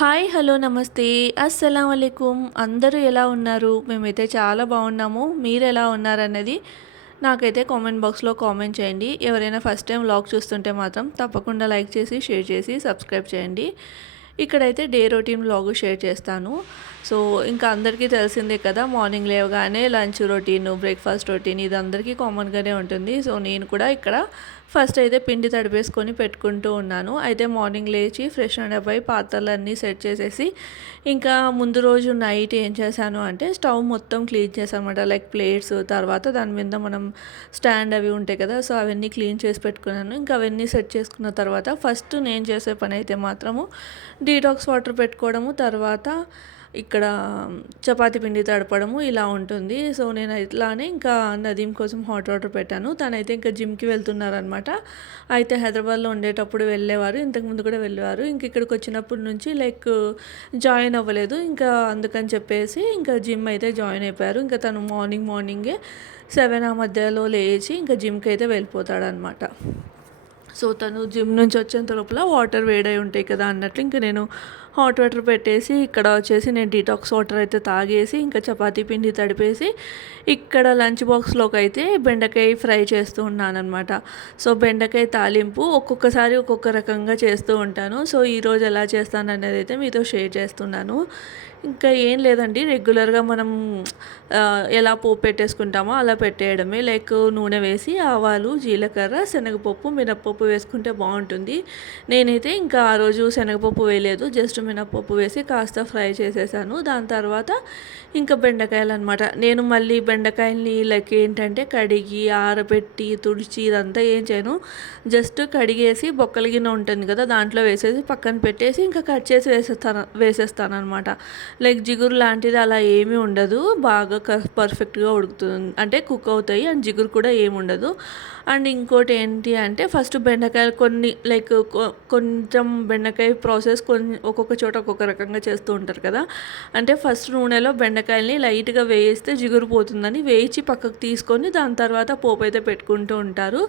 Hi hello నమస్తే. అస్సలం అయికుం అందరూ ఎలా ఉన్నారు? మేమైతే చాలా బాగున్నాము. మీరు ఎలా ఉన్నారన్నది నాకైతే కామెంట్ బాక్స్లో కామెంట్ చేయండి. ఎవరైనా ఫస్ట్ టైం వ్లాగ్ చూస్తుంటే మాత్రం తప్పకుండా లైక్ చేసి షేర్ చేసి సబ్స్క్రైబ్ చేయండి. ఇక్కడైతే డే రొటీన్ వ్లాగ్ షేర్ చేస్తాను. సో ఇంకా అందరికీ తెలిసిందే కదా మార్నింగ్ లేవగానే లంచ్ రొటీన్ బ్రేక్ఫాస్ట్ రొటీన్ ఇది అందరికీ కామన్గానే ఉంటుంది. సో నేను కూడా ఇక్కడ ఫస్ట్ అయితే పిండి తడిపేసుకొని పెట్టుకుంటూ ఉన్నాను. అయితే మార్నింగ్ లేచి ఫ్రెష్ అప్ అయి పాత్రలన్నీ సెట్ చేసేసి ఇంకా ముందు రోజు నైట్ ఏం చేశాను అంటే స్టవ్ మొత్తం క్లీన్ చేశానమాట. లైక్ ప్లేట్స్ తర్వాత దాని మీద మనం స్టాండ్ అవి ఉంటాయి కదా సో అవన్నీ క్లీన్ చేసి పెట్టుకున్నాను. ఇంకా అవన్నీ సెట్ చేసుకున్న తర్వాత ఫస్ట్ నేను చేసే పని అయితే మాత్రము డీటాక్స్ వాటర్ పెట్టుకోవడము తర్వాత ఇక్కడ చపాతి పిండి తడపడము ఇలా ఉంటుంది. సో నేను ఇట్లానే ఇంకా నదీం కోసం హాట్ వాటర్ పెట్టాను. తనైతే ఇంకా జిమ్కి వెళ్తున్నారనమాట అయితే హైదరాబాద్లో ఉండేటప్పుడు వెళ్ళేవారు. ఇంతకుముందు కూడా వెళ్ళేవారు. ఇంక ఇక్కడికి వచ్చినప్పటి నుంచి లైక్ జాయిన్ అవ్వలేదు. ఇంకా అందుకని చెప్పేసి ఇంకా జిమ్ అయితే జాయిన్ అయిపోయారు. ఇంకా తను మార్నింగ్ మార్నింగే సెవెన్ ఆ మధ్యలో లేచి ఇంకా జిమ్కి అయితే వెళ్ళిపోతాడనమాట సో తను జిమ్ నుంచి వచ్చేంత లోపల వాటర్ వేడై ఉంటాయి కదా అన్నట్లు ఇంకా నేను హాట్ వాటర్ పెట్టేసి ఇక్కడ వచ్చేసి నేను డీటాక్స్ వాటర్ అయితే తాగేసి ఇంకా చపాతీ పిండి తడిపేసి ఇక్కడ లంచ్ బాక్స్లోకి అయితే బెండకాయ ఫ్రై చేస్తూ ఉన్నానమాట సో బెండకాయ తాలింపు ఒక్కొక్కసారి ఒక్కొక్క రకంగా చేస్తూ ఉంటాను. సో ఈరోజు ఎలా చేస్తాను అనేది అయితే మీతో షేర్ చేస్తున్నాను. ఇంకా ఏం లేదండి. రెగ్యులర్గా మనం ఎలా పోపు పెట్టేసుకుంటామో అలా పెట్టేయడమే. లైక్ నూనె వేసి ఆవాలు జీలకర్ర శనగపప్పు మినప్పప్పు వేసుకుంటే బాగుంటుంది. నేనైతే ఇంకా ఆ రోజు శనగపప్పు వేయలేదు. జస్ట్ మినప్పప్పు వేసి కాస్త ఫ్రై చేసేసాను. దాని తర్వాత ఇంకా బెండకాయలు అనమాట నేను మళ్ళీ బెండకాయల్ని లైక్ ఏంటంటే కడిగి ఆరబెట్టి తుడిచి ఇదంతా ఏం చేయను. జస్ట్ కడిగేసి బొక్కల గిన్నె ఉంటుంది కదా దాంట్లో వేసేసి పక్కన పెట్టేసి ఇంకా కట్ చేసి వేసేస్తాను వేసేస్తాను అనమాట లైక్ జిగురు లాంటిది అలా ఏమీ ఉండదు. బాగా పర్ఫెక్ట్గా ఉడుకుతుంది. అంటే కుక్ అవుతాయి అండ్ జిగురు కూడా ఏమి ఉండదు. అండ్ ఇంకోటి ఏంటి అంటే ఫస్ట్ బెండకాయలు కొన్ని లైక్ కొంచెం బెండకాయ ప్రాసెస్ కొన్ని ఒక్కొక్క చోట ఒక్కొక్క రకంగా చేస్తూ ఉంటారు కదా. అంటే ఫస్ట్ నూనెలో బెండకాయల్ని లైట్గా వేయిస్తే జిగురు పోతుందని వేయించి పక్కకు తీసుకొని దాని తర్వాత పోపు అయితే పెట్టుకుంటూ ఉంటారు.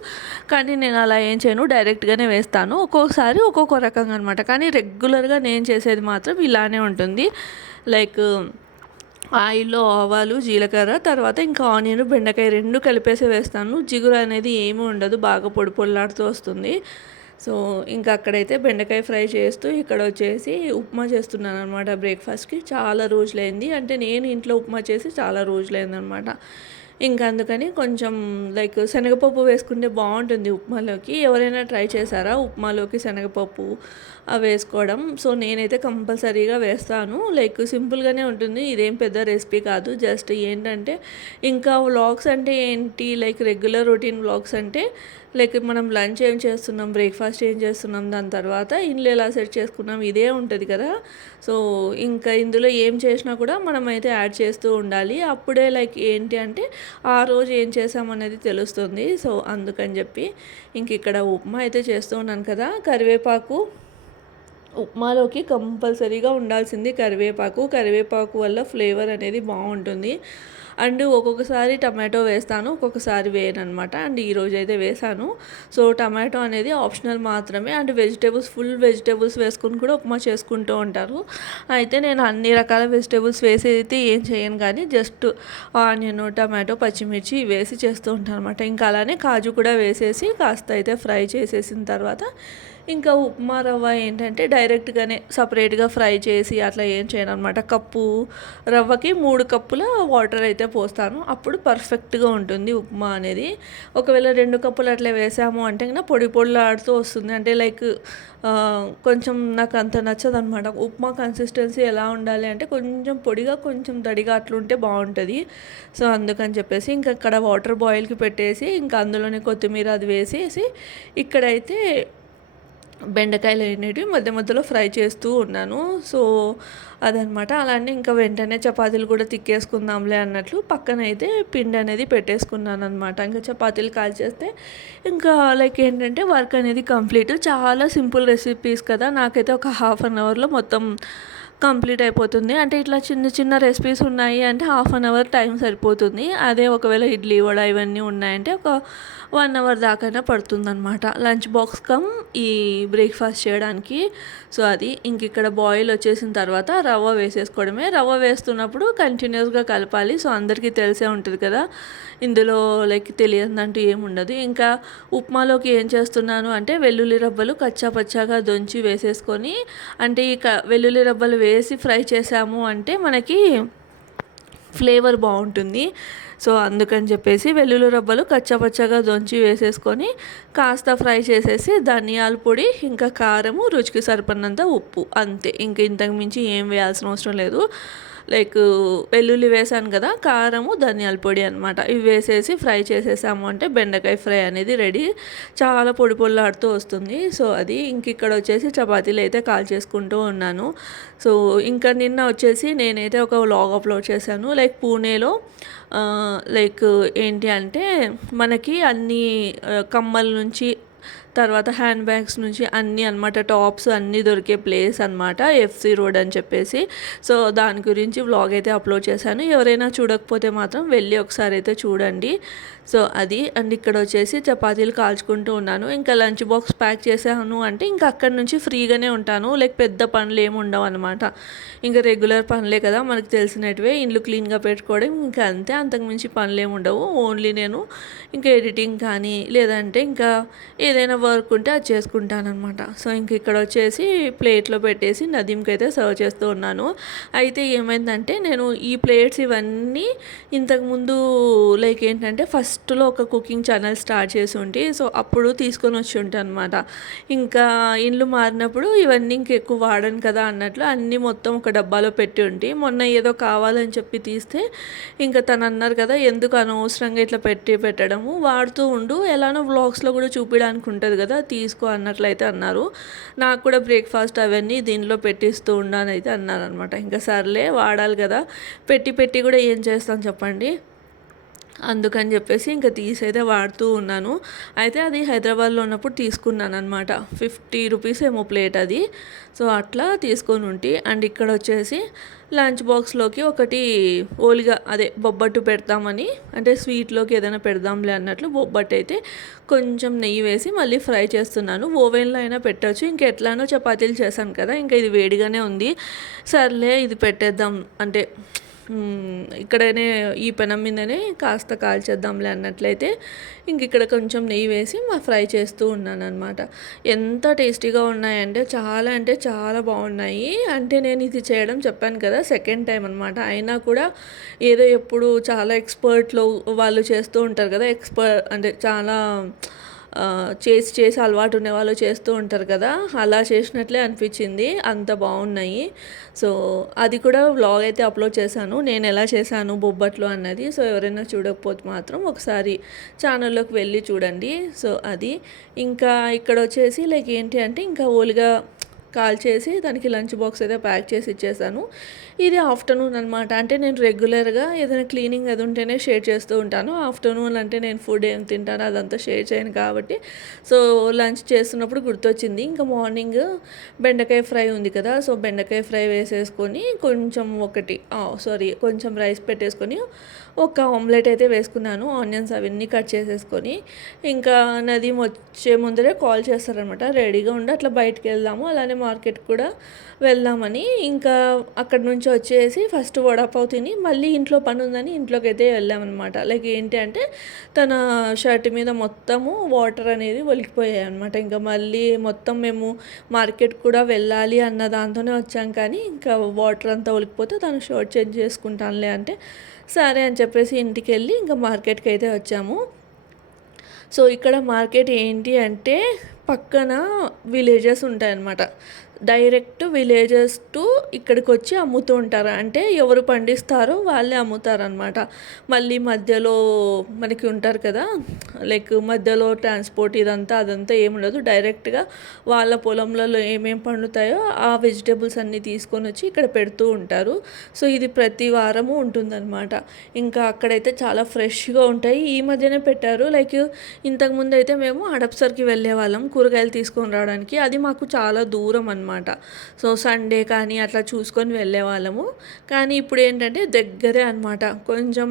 కానీ నేను అలా ఏం చేయను. డైరెక్ట్గానే వేస్తాను. ఒక్కొక్కసారి ఒక్కొక్క రకంగా అనమాట కానీ రెగ్యులర్గా నేను చేసేది మాత్రం ఇలానే ఉంటుంది. లైక్ ఆయిల్లో ఆవాలు జీలకర్ర తర్వాత ఇంకా ఆనియన్ బెండకాయ రెండు కలిపేసి వేస్తాను. జిగురు అనేది ఏమీ ఉండదు బాగా పొడి పొల్లాడుతూ వస్తుంది. సో ఇంకా అక్కడైతే బెండకాయ ఫ్రై చేస్తూ ఇక్కడ వచ్చేసి ఉప్మా చేస్తున్నాను అనమాట బ్రేక్ఫాస్ట్కి. చాలా రోజులైంది. అంటే నేను ఇంట్లో ఉప్మా చేసి చాలా రోజులైంది అనమాట ఇంకా అందుకని కొంచెం లైక్ శనగపప్పు వేసుకుంటే బాగుంటుంది ఉప్మాలోకి. ఎవరైనా ట్రై చేశారా ఉప్మాలోకి శనగపప్పు? అవి వేసుకోవడం. సో నేనైతే కంపల్సరీగా వేస్తాను. లైక్ సింపుల్గానే ఉంటుంది. ఇదేం పెద్ద రెసిపీ కాదు. జస్ట్ ఏంటంటే ఇంకా వ్లాగ్స్ అంటే ఏంటి? లైక్ రెగ్యులర్ రొటీన్ వ్లాగ్స్ అంటే లైక్ మనం లంచ్ ఏం చేస్తున్నాం బ్రేక్ఫాస్ట్ ఏం చేస్తున్నాం దాని తర్వాత ఇండ్లు ఎలా సెట్ చేసుకున్నాం ఇదే ఉంటుంది కదా. సో ఇంకా ఇందులో ఏం చేసినా కూడా మనం అయితే యాడ్ చేస్తూ ఉండాలి. అప్పుడే లైక్ ఏంటి అంటే ఆ రోజు ఏం చేసామనేది తెలుస్తుంది. సో అందుకని చెప్పి ఇంక ఇక్కడ ఉప్మా అయితే చేస్తూ ఉన్నాను కదా. కరివేపాకు ఉప్మాలోకి కంపల్సరీగా ఉండాల్సింది కరివేపాకు. కరివేపాకు వల్ల ఫ్లేవర్ అనేది బాగుంటుంది. అండ్ ఒక్కొక్కసారి టమాటో వేస్తాను ఒక్కొక్కసారి వేయను అనమాట అండ్ ఈరోజు అయితే వేసాను. సో టమాటో అనేది ఆప్షనల్ మాత్రమే. అండ్ వెజిటేబుల్స్ ఫుల్ వెజిటేబుల్స్ వేసుకుని కూడా ఉప్మా చేసుకుంటూ ఉంటారు. అయితే నేను అన్ని రకాల వెజిటేబుల్స్ వేసి అయితే ఏం చేయను కానీ జస్ట్ ఆనియన్ టమాటో పచ్చిమిర్చి వేసి చేస్తూ ఉంటాను అనమాట ఇంకా అలానే కాజు కూడా వేసేసి కాస్త అయితే ఫ్రై చేసేసిన తర్వాత ఇంకా ఉప్మా రవ్వ ఏంటంటే డైరెక్ట్గానే సపరేట్గా ఫ్రై చేసి అట్లా ఏం చేయను అనమాట కప్పు రవ్వకి మూడు కప్పుల వాటర్ అయితే పోస్తాను. అప్పుడు పర్ఫెక్ట్గా ఉంటుంది ఉప్మా అనేది. ఒకవేళ రెండు కప్పులు అట్లా వేసాము అంటే కన్నా పొడి పొడిలాడుతూ వస్తుంది. అంటే లైక్ కొంచెం నాకు అంత నచ్చదు అనమాట ఉప్మా కన్సిస్టెన్సీ ఎలా ఉండాలి అంటే కొంచెం పొడిగా కొంచెం తడిగా అట్లుంటే బాగుంటుంది. సో అందుకని చెప్పేసి ఇంకా అక్కడ వాటర్ బాయిల్కి పెట్టేసి ఇంకా అందులోనే కొత్తిమీర అది వేసేసి ఇక్కడైతే బెండకాయలు అనేటివి మధ్య మధ్యలో ఫ్రై చేస్తూ ఉన్నాను. సో అదనమాట. అలానే ఇంకా వెంటనే చపాతీలు కూడా తిక్కేసుకుందాంలే అన్నట్లు పక్కన అయితే పిండి అనేది పెట్టేసుకున్నాను అనమాట ఇంకా చపాతీలు కాల్చేస్తే ఇంకా లైక్ ఏంటంటే వర్క్ అనేది కంప్లీట్. చాలా సింపుల్ రెసిపీస్ కదా. నాకైతే ఒక హాఫ్ అన్ అవర్లో మొత్తం కంప్లీట్ అయిపోతుంది. అంటే ఇట్లా చిన్న చిన్న రెసిపీస్ ఉన్నాయి అంటే హాఫ్ అన్ అవర్ టైం సరిపోతుంది. అదే ఒకవేళ ఇడ్లీ వడ ఇవన్నీ ఉన్నాయంటే ఒక వన్ అవర్ దాకైనా పడుతుందన్నమాట. లంచ్ బాక్స్ కమ్ ఈ బ్రేక్ఫాస్ట్ చేయడానికి. సో అది ఇంక ఇక్కడ బాయిల్ వచ్చేసిన తర్వాత రవ్వ వేసేసుకోవడమే. రవ్వ వేస్తున్నప్పుడు కంటిన్యూస్గా కలపాలి. సో అందరికీ తెలిసే ఉంటుంది కదా. ఇందులో లైక్ తెలియదంటూ ఏముండదు. ఇంకా ఉప్మాలోకి ఏం చేస్తున్నాను అంటే వెల్లుల్లి రబ్బలు కచ్చా పచ్చాగా దొంచి వేసేసుకొని అంటే ఈ క వెల్లుల్లి రబ్బలు వేసి ఫ్రై చేసాము అంటే మనకి ఫ్లేవర్ బాగుంటుంది. సో అందుకని చెప్పేసి వెల్లుల్లి రబ్బలు కచ్చపచ్చగా దొంచి వేసేసుకొని కాస్త ఫ్రై చేసేసి ధనియాల పొడి ఇంకా కారము రుచికి సరిపడినంత ఉప్పు అంతే. ఇంక ఇంతకు మించి ఏం వేయాల్సిన అవసరం లేదు. లైక్ వెల్లుల్లి వేసాను కదా కారము ధనియాల పొడి అనమాట ఇవి వేసేసి ఫ్రై చేసేసాము అంటే బెండకాయ ఫ్రై అనేది రెడీ. చాలా పొడి పొల్లాడుతూ వస్తుంది. సో అది ఇంక ఇక్కడ వచ్చేసి చపాతీలు అయితే కాల్ చేసుకుంటూ ఉన్నాను. సో ఇంకా నిన్న వచ్చేసి నేనైతే ఒక వ్లాగ్ అప్లోడ్ చేశాను. లైక్ పూణేలో లైక్ ఏంటి అంటే మనకి అన్ని కమ్మల నుంచి తర్వాత హ్యాండ్ బ్యాగ్స్ నుంచి అన్నీ అనమాట టాప్స్ అన్నీ దొరికే ప్లేస్ అనమాట ఎఫ్సి రోడ్ అని చెప్పేసి. సో దాని గురించి వ్లాగ్ అయితే అప్లోడ్ చేశాను. ఎవరైనా చూడకపోతే మాత్రం వెళ్ళి ఒకసారి అయితే చూడండి. సో అది. అండ్ ఇక్కడ వచ్చేసి చపాతీలు కాల్చుకుంటూ ఉన్నాను. ఇంకా లంచ్ బాక్స్ ప్యాక్ చేశాను అంటే ఇంకా అక్కడి నుంచి ఫ్రీగానే ఉంటాను. లైక్ పెద్ద పనులు ఏమి ఉండవు అనమాట ఇంకా రెగ్యులర్ పనులే కదా మనకు తెలిసినట్టువే ఇండ్లు క్లీన్గా పెట్టుకోవడం ఇంకా అంతే. అంతకుమించి పనులు ఏమి ఉండవు. ఓన్లీ నేను ఇంకా ఎడిటింగ్ కానీ లేదంటే ఇంకా ఏదైనా వర్క్ ఉంటే అది చేసుకుంటాను అనమాట సో ఇంక ఇక్కడ వచ్చేసి ప్లేట్లో పెట్టేసి నదీంకి అయితే సర్వ్ చేస్తూ ఉన్నాను. అయితే ఏమైందంటే నేను ఈ ప్లేట్స్ ఇవన్నీ ఇంతకుముందు లైక్ ఏంటంటే ఫస్ట్లో ఒక కుకింగ్ ఛానల్ స్టార్ట్ చేసి ఉంటే సో అప్పుడు తీసుకొని వచ్చి ఉంటాను అనమాట ఇంకా ఇండ్లు మారినప్పుడు ఇవన్నీ ఇంకెక్కువ వాడను కదా అన్నట్లు అన్నీ మొత్తం ఒక డబ్బాలో పెట్టి ఉంటే మొన్న ఏదో కావాలని చెప్పి తీస్తే ఇంకా తను అన్నారు కదా ఎందుకు అనవసరంగా ఇట్లా పెట్టి పెట్టడము వాడుతూ ఉండు. ఎలానో వ్లాగ్స్లో కూడా చూపించడానికి ఉంటుంది కదా తీసుకో అన్నట్లయితే అన్నారు. నాకు కూడా బ్రేక్ఫాస్ట్ అవన్నీ దీనిలో పెట్టిస్తూ ఉండని అన్నారనమాట అన్నారు అనమాట ఇంకా సర్లే వాడాలి కదా. పెట్టి పెట్టి కూడా ఏం చేస్తాను చెప్పండి? అందుకని చెప్పేసి ఇంకా తీసైతే వాడుతూ ఉన్నాను. అయితే అది హైదరాబాద్లో ఉన్నప్పుడు తీసుకున్నాను అనమాట ఫిఫ్టీ రూపీస్ ఏమో ప్లేట్ అది. సో అట్లా తీసుకొని ఉంటే. అండ్ ఇక్కడ వచ్చేసి లంచ్ బాక్స్లోకి ఒకటి ఓలిగా అదే బొబ్బట్టు పెడతామని అంటే స్వీట్లోకి ఏదైనా పెడదాంలే అన్నట్లు బొబ్బట్టు అయితే కొంచెం నెయ్యి వేసి మళ్ళీ ఫ్రై చేస్తున్నాను. ఓవెన్లో అయినా పెట్టచ్చు. ఇంకా ఎట్లానో చపాతీలు చేశాను కదా ఇంకా ఇది వేడిగానే ఉంది. సర్లే ఇది పెట్టేద్దాం. అంటే ఇక్కడనే ఈ పెనం మీదనే కాస్త కాల్చేద్దాంలే అన్నట్లయితే ఇంక ఇక్కడ కొంచెం నెయ్యి వేసి మా ఫ్రై చేస్తూ ఉన్నాను అనమాట ఎంత టేస్టీగా ఉన్నాయంటే చాలా అంటే చాలా బాగున్నాయి. అంటే నేను ఇది చేయడం చెప్పాను కదా సెకండ్ టైం అనమాట అయినా కూడా ఏదో ఎప్పుడు చాలా ఎక్స్పర్ట్లు వాళ్ళు చేస్తూ ఉంటారు కదా ఎక్స్పర్ట్ అంటే చాలా చేసి చేసి అలవాటు ఉన్న వాళ్ళు చేస్తూ ఉంటారు కదా అలా చేసినట్లే అనిపించింది. అంత బాగున్నాయి. సో అది కూడా వ్లాగ్ అయితే అప్లోడ్ చేశాను. నేను ఎలా చేశాను బొబ్బట్లు అన్నది. సో ఎవరైనా చూడకపోతే మాత్రం ఒకసారి ఛానల్లోకి వెళ్ళి చూడండి. సో అది. ఇంకా ఇక్కడ వచ్చేసి లైక్ ఏంటి అంటే ఇంకా ఓలిగా కాల్ చేసి దానికి లంచ్ బాక్స్ అయితే ప్యాక్ చేసి ఇచ్చేసాను. ఇది ఆఫ్టర్నూన్ అనమాట అంటే నేను రెగ్యులర్గా ఏదైనా క్లీనింగ్ అది ఉంటేనే షేర్ చేస్తూ ఉంటాను. ఆఫ్టర్నూన్ అంటే నేను ఫుడ్ ఏం తింటాను అదంతా షేర్ చేయను కాబట్టి. సో లంచ్ చేస్తున్నప్పుడు గుర్తొచ్చింది. ఇంకా మార్నింగ్ బెండకాయ ఫ్రై ఉంది కదా సో బెండకాయ ఫ్రై వేసేసుకొని కొంచెం ఒకటి సారీ కొంచెం రైస్ పెట్టేసుకొని ఒక ఆమ్లెట్ అయితే వేసుకున్నాను ఆనియన్స్ అవన్నీ కట్ చేసేసుకొని. ఇంకా నది వచ్చే ముందరే కాల్ చేస్తారనమాట రెడీగా ఉండి అట్లా బయటకు వెళ్దాము అలానే మార్కెట్ కూడా వెళ్దామని. ఇంకా అక్కడ నుంచి వచ్చేసి ఫస్ట్ వడపావు తిని మళ్ళీ ఇంట్లో పని ఉందని ఇంట్లోకి అయితే వెళ్ళామన్నమాట. లైక్ ఏంటి అంటే తన షర్ట్ మీద మొత్తము వాటర్ అనేది ఒలికిపోయాయి అనమాట ఇంకా మళ్ళీ మొత్తం మేము మార్కెట్ కూడా వెళ్ళాలి అన్న దాంతోనే వచ్చాం కానీ ఇంకా వాటర్ అంతా ఒలికిపోతే తను షర్ట్ చేంజ్ చేసుకుంటానులే అంటే సరే అని చెప్పేసి ఇంటికి వెళ్ళి ఇంకా మార్కెట్కి అయితే వచ్చాము. సో ఇక్కడ మార్కెట్ ఏంటి అంటే పక్కన విలేజెస్ ఉంటాయన్నమాట. డైరెక్ట్ విలేజెస్ టు ఇక్కడికి వచ్చి అమ్ముతూ ఉంటారు. అంటే ఎవరు పండిస్తారో వాళ్ళే అమ్ముతారనమాట మళ్ళీ మధ్యలో మనకి ఉంటారు కదా లైక్ మధ్యలో ట్రాన్స్పోర్ట్ ఇదంతా అదంతా ఏముండదు డైరెక్ట్గా వాళ్ళ పొలంలో ఏమేమి పండుతాయో ఆ వెజిటేబుల్స్ అన్నీ తీసుకొని వచ్చి ఇక్కడ పెడుతూ ఉంటారు. సో ఇది ప్రతి వారము ఉంటుందన్నమాట. ఇంకా అక్కడైతే చాలా ఫ్రెష్గా ఉంటాయి. ఈ మధ్యనే పెట్టారు. లైక్ ఇంతకుముందు అయితే మేము అడప్సర్కి వెళ్ళే వాళ్ళం కూరగాయలు తీసుకొని రావడానికి. అది మాకు చాలా దూరం అనమాట అనమాట సో సండే కానీ అట్లా చూసుకొని వెళ్ళేవాళ్ళము కానీ ఇప్పుడు ఏంటంటే దగ్గరే అనమాట కొంచెం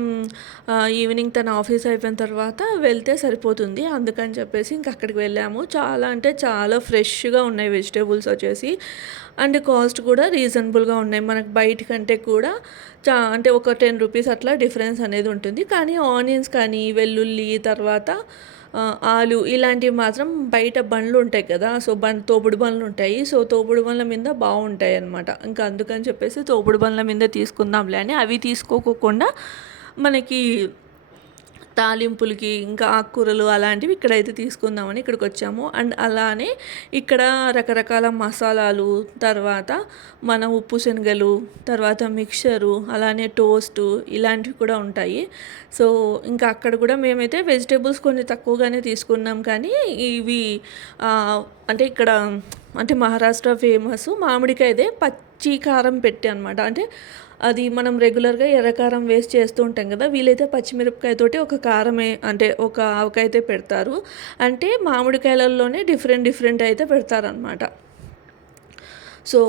ఈవినింగ్ తన ఆఫీస్ అయిపోయిన తర్వాత వెళ్తే సరిపోతుంది. అందుకని చెప్పేసి ఇంక అక్కడికి వెళ్ళాము. చాలా అంటే చాలా ఫ్రెష్గా ఉన్నాయి వెజిటేబుల్స్ వచ్చేసి. అండ్ కాస్ట్ కూడా రీజనబుల్గా ఉన్నాయి. మనకు బయట కంటే కూడా చా అంటే ఒక టెన్ రూపీస్ అట్లా డిఫరెన్స్ అనేది ఉంటుంది. కానీ ఆనియన్స్ కానీ వెల్లుల్లి తర్వాత ఆలు ఇలాంటివి మాత్రం బయట బండ్లు ఉంటాయి కదా సో బండ్ తోపుడు బండ్లు ఉంటాయి. సో తోపుడు బండ్ల మీద బాగుంటాయి అనమాట ఇంకా అందుకని చెప్పేసి తోపుడు బండ్ల మీద తీసుకుందాంలే అని అవి తీసుకోకుండా మనకి తాలింపులకి ఇంకా ఆకుకూరలు అలాంటివి ఇక్కడైతే తీసుకుందామని ఇక్కడికి వచ్చాము. అండ్ అలానే ఇక్కడ రకరకాల మసాలాలు తర్వాత మన ఉప్పు శనగలు తర్వాత మిక్చరు అలానే టోస్టు ఇలాంటివి కూడా ఉంటాయి. సో ఇంకా అక్కడ కూడా మేమైతే వెజిటేబుల్స్ కొన్ని తక్కువగానే తీసుకున్నాం. కానీ ఇవి అంటే ఇక్కడ అంటే మహారాష్ట్ర ఫేమస్ మామిడికాయదే పచ్చి కారం పెట్టి అనమాట అంటే అది మనం రెగ్యులర్గా ఎర్రకారం వేస్ట్ చేస్తూ ఉంటాం కదా వీలైతే పచ్చిమిరపకాయతోటి ఒక కారమే అంటే ఒక ఆవకాయ అయితే పెడతారు. అంటే మామిడికాయలలోనే డిఫరెంట్ డిఫరెంట్ అయితే పెడతారనమాట సో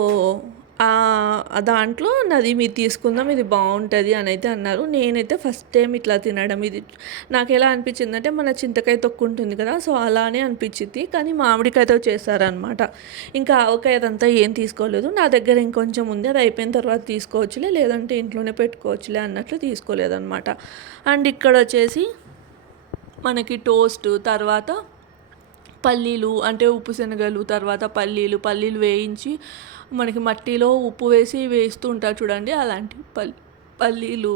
దాంట్లో నది మీరు తీసుకుందాం ఇది బాగుంటుంది అని అయితే అన్నారు. నేనైతే ఫస్ట్ టైం ఇట్లా తినడం. ఇది నాకు ఎలా అనిపించింది అంటే మన చింతకాయ తొక్కు ఉంటుంది కదా సో అలానే అనిపించింది. కానీ మామిడికాయతో చేశారనమాట ఇంకా ఆవకాయ అదంతా ఏం తీసుకోలేదు. నా దగ్గర ఇంకొంచెం ఉంది. అది అయిపోయిన తర్వాత తీసుకోవచ్చులే లేదంటే ఇంట్లోనే పెట్టుకోవచ్చులే అన్నట్లు తీసుకోలేదన్నమాట. అండ్ ఇక్కడ వచ్చేసి మనకి టోస్ట్ తర్వాత పల్లీలు అంటే ఉప్పు శనగలు తర్వాత పల్లీలు పల్లీలు వేయించి మనకి మట్టిలో ఉప్పు వేసి వేస్తూ ఉంటారు చూడండి అలాంటి పల్లీ పల్లీలు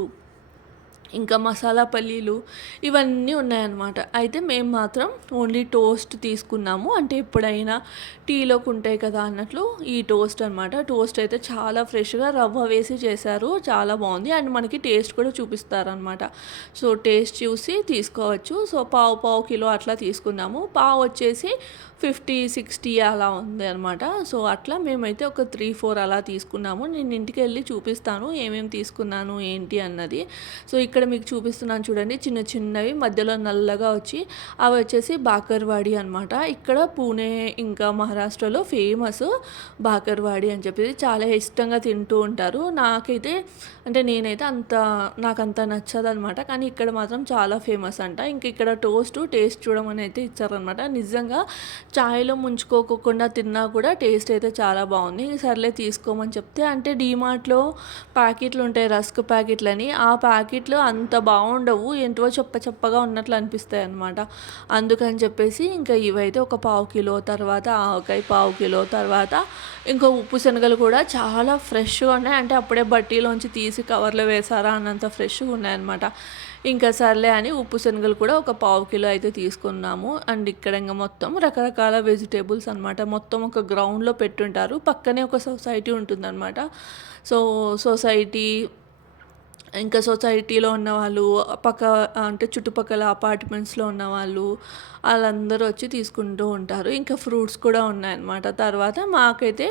ఇంకా మసాలా పల్లీలు ఇవన్నీ ఉన్నాయన్నమాట. అయితే మేము మాత్రం ఓన్లీ టోస్ట్ తీసుకున్నాము. అంటే ఎప్పుడైనా టీలోకి ఉంటాయి కదా అన్నట్లు ఈ టోస్ట్ అనమాట టోస్ట్ అయితే చాలా ఫ్రెష్గా రవ్వ వేసి చేశారు. చాలా బాగుంది. అండ్ మనకి టేస్ట్ కూడా చూపిస్తారనమాట సో టేస్ట్ చూసి తీసుకోవచ్చు. సో పావు పావు కిలో అట్లా తీసుకున్నాము. పావు వచ్చేసి ఫిఫ్టీ సిక్స్టీ అలా ఉంది అనమాట సో అట్లా మేమైతే ఒక త్రీ ఫోర్ అలా తీసుకున్నాము. నేను ఇంటికి వెళ్ళి చూపిస్తాను ఏమేమి తీసుకున్నాను ఏంటి అన్నది. సో ఇక్కడ మీకు చూపిస్తున్నాను చూడండి. చిన్న చిన్నవి మధ్యలో నల్లగా వచ్చి అవి వచ్చేసి బాకర్వాడి అనమాట ఇక్కడ పూణే ఇంకా మహారాష్ట్రలో ఫేమస్ బాకర్వాడి అని చెప్పేసి చాలా ఇష్టంగా తింటూ ఉంటారు. నాకైతే అంటే నేనైతే అంత నాకు అంత నచ్చదు అనమాట కానీ ఇక్కడ మాత్రం చాలా ఫేమస్ అంట. ఇంక ఇక్కడ టోస్ట్ టేస్ట్ చూడమని అయితే ఇచ్చారనమాట నిజంగా చాయ్లో ముంచుకోకుండా తిన్నా కూడా టేస్ట్ అయితే చాలా బాగుంది. సర్లే తీసుకోమని చెప్తే అంటే డీమార్ట్లో ప్యాకెట్లు ఉంటాయి రస్క్ ప్యాకెట్లు అని ఆ ప్యాకెట్లు అంత బాగుండవు. ఎంతో చెప్ప చెప్పగా ఉన్నట్లు అనిపిస్తాయి అనమాట అందుకని చెప్పేసి ఇంకా ఇవైతే ఒక పావు కిలో తర్వాత ఆవకాయ పావు కిలో తర్వాత ఇంకా ఉప్పు శనగలు కూడా చాలా ఫ్రెష్గా ఉన్నాయి. అంటే అప్పుడే బట్టీలోంచి తీసి కవర్లో వేసారా అన్నంత ఫ్రెష్గా ఉన్నాయన్నమాట ఇంకా సర్లే అని ఉప్పు శనగలు కూడా ఒక పావు కిలో అయితే తీసుకున్నాము. అండ్ ఇక్కడ ఇంకా మొత్తం రకరకాల వెజిటేబుల్స్ అనమాట మొత్తం ఒక గ్రౌండ్లో పెట్టుంటారు. పక్కనే ఒక సొసైటీ ఉంటుందన్నమాట. సో సొసైటీ ఇంకా సొసైటీలో ఉన్న వాళ్ళు పక్క అంటే చుట్టుపక్కల అపార్ట్మెంట్స్లో ఉన్న వాళ్ళు వాళ్ళందరూ వచ్చి తీసుకుంటూ ఉంటారు. ఇంకా ఫ్రూట్స్ కూడా ఉన్నాయన్నమాట. తర్వాత మాకైతే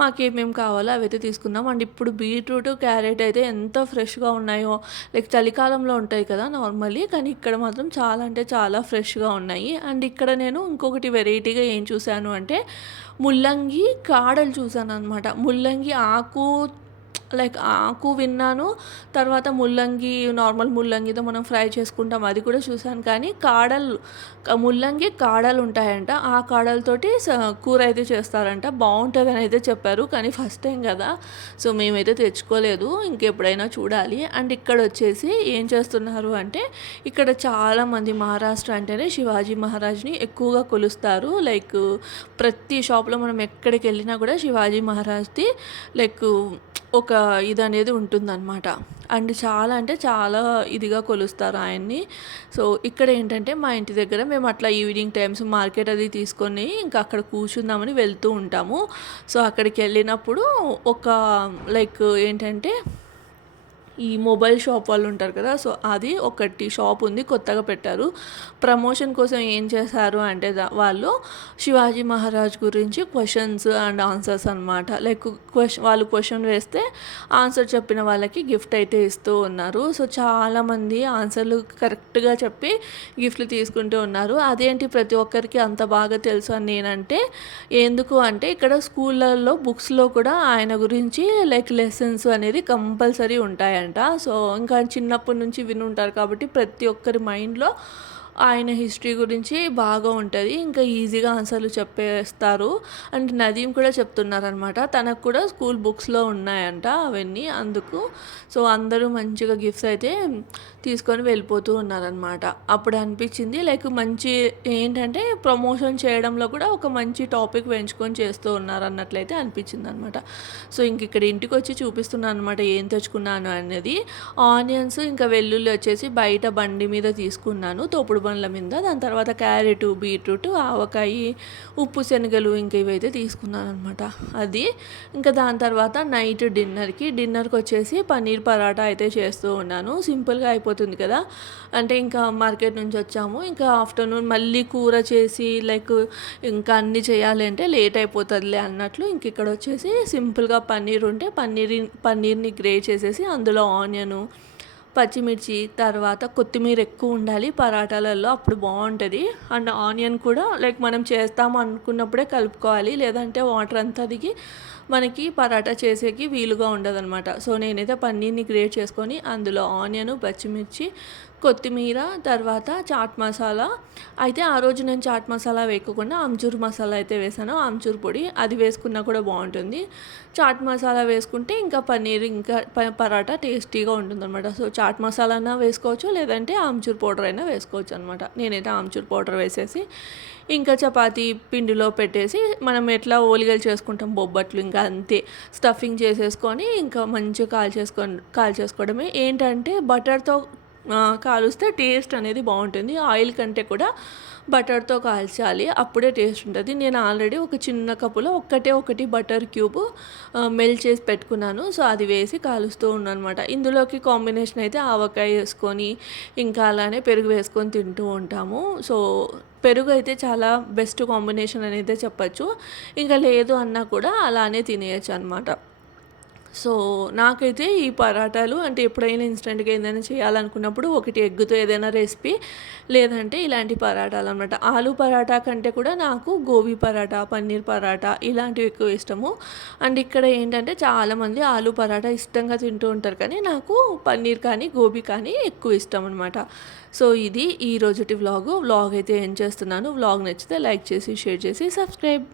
మాకేమేమి కావాలో అవైతే తీసుకున్నాం అండ్ ఇప్పుడు బీట్రూట్ క్యారెట్ అయితే ఎంత ఫ్రెష్గా ఉన్నాయో లైక్ చలికాలంలో ఉంటాయి కదా నార్మల్లీ కానీ ఇక్కడ మాత్రం చాలా అంటే చాలా ఫ్రెష్గా ఉన్నాయి. అండ్ ఇక్కడ నేను ఇంకొకటి వెరైటీగా ఏం చూశాను అంటే ముల్లంగి కాడలు చూశాను అనమాట ముల్లంగి ఆకు లైక్ ఆకు విన్నాను. తర్వాత ముల్లంగి నార్మల్ ముల్లంగితో మనం ఫ్రై చేసుకుంటాం. అది కూడా చూసాను కానీ కాడలు ముల్లంగి కాడలు ఉంటాయంట. ఆ కాడలతోటి స- కూర అయితే చేస్తారంట. బాగుంటుంది అని అయితే చెప్పారు. కానీ ఫస్ట్ టైం కదా. సో మేమైతే తెచ్చుకోలేదు. ఇంకెప్పుడైనా చూడాలి. అండ్ ఇక్కడ వచ్చేసి ఏం చేస్తున్నారు అంటే ఇక్కడ చాలామంది మహారాష్ట్ర అంటేనే శివాజీ మహారాజ్ని ఎక్కువగా కొలుస్తారు. లైక్ ప్రతి షాప్లో మనం ఎక్కడికి వెళ్ళినా కూడా శివాజీ మహారాజ్ది లైక్ ఒక ఇది అనేది ఉంటుందన్నమాట. అండ్ చాలా అంటే చాలా ఇదిగా కొలుస్తారు ఆయన్ని. సో ఇక్కడ ఏంటంటే మా ఇంటి దగ్గర మేము అట్లా ఈవినింగ్ టైమ్స్ మార్కెట్ అది తీసుకొని ఇంకా అక్కడ కూర్చుందామని వెళ్తూ ఉంటాము. సో అక్కడికి వెళ్ళినప్పుడు ఒక లైక్ ఏంటంటే ఈ మొబైల్ షాప్ వాళ్ళు ఉంటారు కదా సో అది ఒకటి షాప్ ఉంది కొత్తగా పెట్టారు. ప్రమోషన్ కోసం ఏం చేశారు అంటే దా- వాళ్ళు శివాజీ మహారాజ్ గురించి క్వశ్చన్స్ అండ్ ఆన్సర్స్ అనమాట లైక్ క్వశ్చన్ వాళ్ళు క్వశ్చన్ వేస్తే ఆన్సర్ చెప్పిన వాళ్ళకి గిఫ్ట్ అయితే ఇస్తూ ఉన్నారు. సో చాలామంది ఆన్సర్లు కరెక్ట్గా చెప్పి గిఫ్ట్లు తీసుకుంటూ ఉన్నారు. అదేంటి ప్రతి ఒక్కరికి అంత బాగా తెలుసు అని నేనంటే ఎందుకు అంటే ఇక్కడ స్కూళ్ళల్లో బుక్స్లో కూడా ఆయన గురించి లైక్ లెసన్స్ అనేది కంపల్సరీ ఉంటాయండి. సో ఇంకా చిన్నప్పటి నుంచి విని ఉంటారు కాబట్టి ప్రతి ఒక్కరి మైండ్లో ఆయన హిస్టరీ గురించి బాగా ఉంటుంది. ఇంకా ఈజీగా ఆన్సర్లు చెప్పేస్తారు. అండ్ నదీం కూడా చెప్తున్నారనమాట తనకు కూడా స్కూల్ బుక్స్లో ఉన్నాయంట అవన్నీ. అందుకు సో అందరూ మంచిగా గిఫ్ట్స్ అయితే తీసుకొని వెళ్ళిపోతూ ఉన్నారనమాట అప్పుడు అనిపించింది లైక్ మంచి ఏంటంటే ప్రమోషన్ చేయడంలో కూడా ఒక మంచి టాపిక్ పెంచుకొని చేస్తూ ఉన్నారు అన్నట్లయితే అనిపించింది అనమాట సో ఇంక ఇక్కడ ఇంటికి వచ్చి చూపిస్తున్నాను అనమాట ఏం తెచ్చుకున్నాను అనేది. ఆనియన్స్ ఇంకా వెల్లుల్లి వచ్చేసి బయట బండి మీద తీసుకున్నాను. తోపుడు బండ్ల మీద దాని తర్వాత క్యారెట్ బీట్రూట్ ఆవకాయ ఉప్పు శనగలు ఇంకా ఇవైతే తీసుకున్నాను అనమాట అది ఇంకా దాని తర్వాత నైట్ డిన్నర్కి డిన్నర్కి వచ్చేసి పన్నీర్ పరాటా అయితే చేస్తూ ఉన్నాను. సింపుల్గా అయిపోతుంది కదా. అంటే ఇంకా మార్కెట్ నుంచి వచ్చాము. ఇంకా ఆఫ్టర్నూన్ మళ్ళీ కూర చేసి లైక్ ఇంకా అన్నీ చేయాలి అంటే లేట్ అయిపోతుందిలే అన్నట్లు ఇంక ఇక్కడ వచ్చేసి సింపుల్గా పన్నీర్ ఉంటే పన్నీర్ పన్నీర్ని గ్రే చేసేసి అందులో ఆనియను పచ్చిమిర్చి తర్వాత కొత్తిమీర ఎక్కువ ఉండాలి. పరాటాలలో అప్పుడు బాగుంటుంది. అండ్ ఆనియన్ కూడా లైక్ మనం చేస్తాము అనుకున్నప్పుడే కలుపుకోవాలి. లేదంటే వాటర్ అంతా దిగి మనకి పరాటా చేసేకి వీలుగా ఉండదన్నమాట. సో నేనైతే పన్నీర్ని గ్రేట్ చేసుకొని అందులో ఆనియన్ పచ్చిమిర్చి కొత్తిమీర తర్వాత చాట్ మసాలా. అయితే ఆ రోజు నేను చాట్ మసాలా వేయకుండా ఆమ్చూర్ మసాలా అయితే వేసాను. ఆమ్చూర్ పొడి అది వేసుకున్నా కూడా బాగుంటుంది. చాట్ మసాలా వేసుకుంటే ఇంకా పన్నీర్ ఇంకా పరాటా టేస్టీగా ఉంటుంది అనమాట సో చాట్ మసాలా అయినా వేసుకోవచ్చు లేదంటే ఆమ్చూర్ పౌడర్ అయినా వేసుకోవచ్చు అనమాట నేనైతే ఆమ్చూర్ పౌడర్ వేసేసి ఇంకా చపాతీ పిండిలో పెట్టేసి మనం ఎట్లా ఓలిగలు చేసుకుంటాం బొబ్బట్లు ఇంకా అంతే. స్టఫింగ్ చేసేసుకొని ఇంకా మంచిగా కాల్ చేసుకొని కాల్ చేసుకోవడమే ఏంటంటే బటర్తో కాలుస్తే టేస్ట్ అనేది బాగుంటుంది. ఆయిల్ కంటే కూడా బటర్తో కాల్చాలి. అప్పుడే టేస్ట్ ఉంటుంది. నేను ఆల్రెడీ ఒక చిన్న కప్పులో ఒక్కటే ఒకటి బటర్ క్యూబ్ మెల్ చేసి పెట్టుకున్నాను. సో అది వేసి కాలుస్తూ ఉన్నాను అనమాట ఇందులోకి కాంబినేషన్ అయితే ఆవకాయ వేసుకొని ఇంకా అలానే పెరుగు వేసుకొని తింటూ ఉంటాము. సో పెరుగు అయితే చాలా బెస్ట్ కాంబినేషన్ అనేది చెప్పచ్చు. ఇంకా లేదు అన్నా కూడా అలానే తినేయచ్చు అనమాట సో నాకైతే ఈ పరాటాలు అంటే ఎప్పుడైనా ఇన్స్టెంట్గా ఏదైనా చేయాలనుకున్నప్పుడు ఒకటి ఎగ్గుతో ఏదైనా రెసిపీ లేదంటే ఇలాంటి పరాటాలు అనమాట ఆలు పరాటా కంటే కూడా నాకు గోబీ పరాటా పన్నీర్ పరాటా ఇలాంటివి ఎక్కువ ఇష్టము. అండ్ ఇక్కడ ఏంటంటే చాలామంది ఆలు పరాటా ఇష్టంగా తింటూ ఉంటారు కానీ నాకు పన్నీర్ కానీ గోబీ కానీ ఎక్కువ ఇష్టం అనమాట సో ఇది ఈ రోజుటి వ్లాగు. వ్లాగ్ అయితే ఏం చేస్తున్నాను? వ్లాగ్ నచ్చితే లైక్ చేసి షేర్ చేసి సబ్స్క్రైబ్.